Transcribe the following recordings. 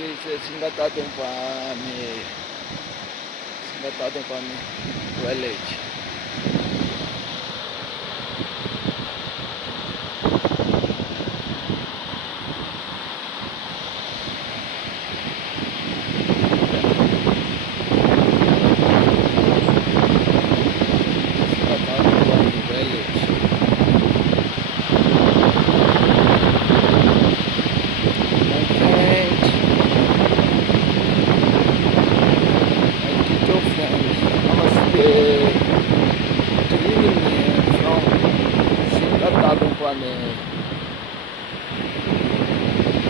is Singatadupani village. Singatadupani village. My friend, my little friend, namaste. Greeting from Singatadupani.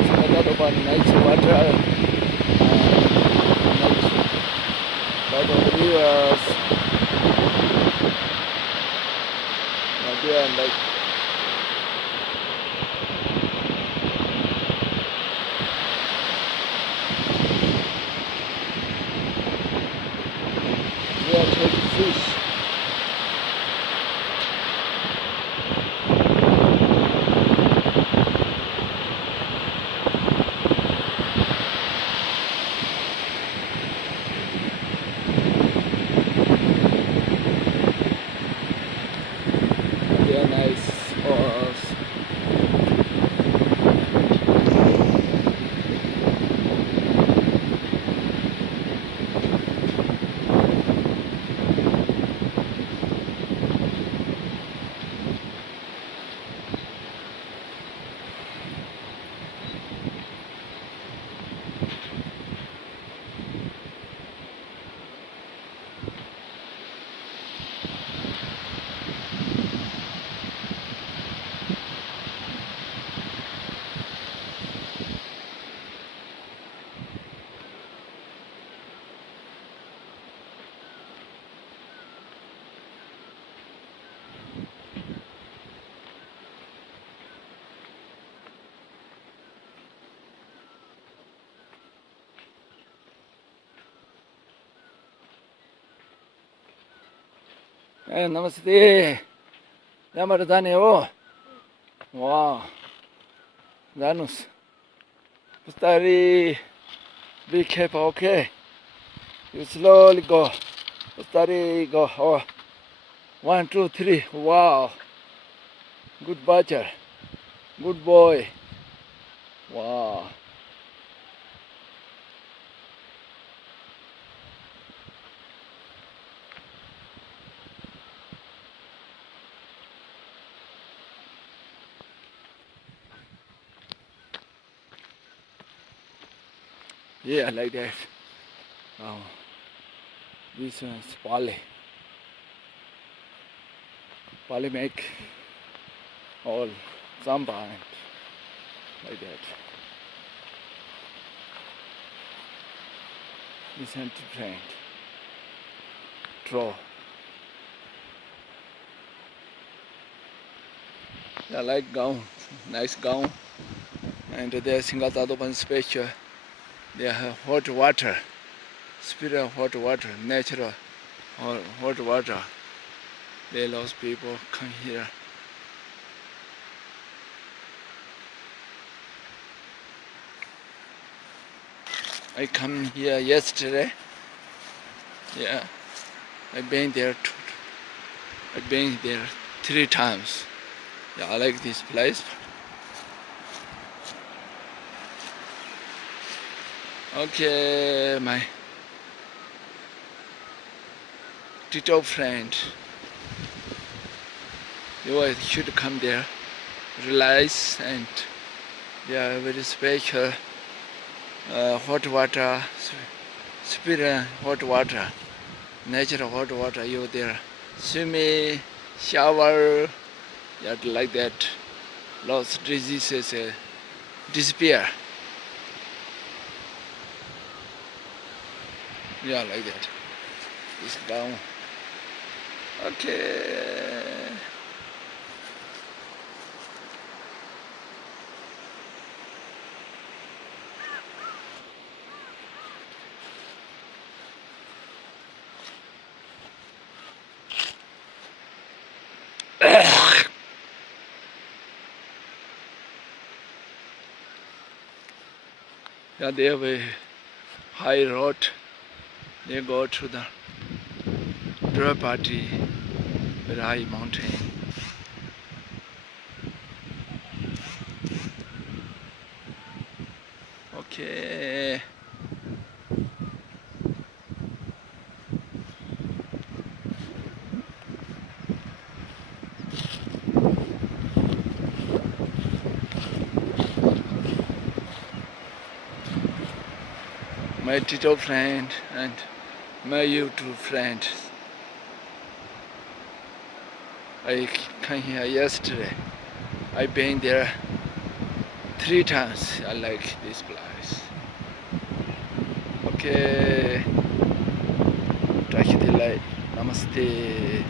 Singatadupani, nice water, nice lot of rivers. There like we are taking fish. They are nice for us. Hey, namaste. Namar Dane, oh. Wow. Danus. Study. Be careful, okay? You slowly go. Study, go. Oh. 1, 2, 3. Wow. Good butcher. Good boy. Wow. Yeah, like that. Wow. This one's Pali. Pali make all samba and like that. Listen to train. Draw. I like gown. Nice gown. And there Singatadupani special. They have hot water. Spirit of hot water. Natural hot water. They love people come here. I come here yesterday. Yeah, I've been there. I've been there 3 times. Yeah, I like this place. Okay, my Tito friend, you should come there, relax, and yeah, very special hot water, spirit hot water, natural hot water. You there, swimming, shower, yeah, like that. Lots of diseases disappear. Yeah, like that. It's down. Okay. Yeah, they have a high road. They go to the Drupadi, very high mountain. Okay. My Tito friend and my YouTube friend. I came here yesterday. I've been there 3 times. I like this place. Okay. Namaste.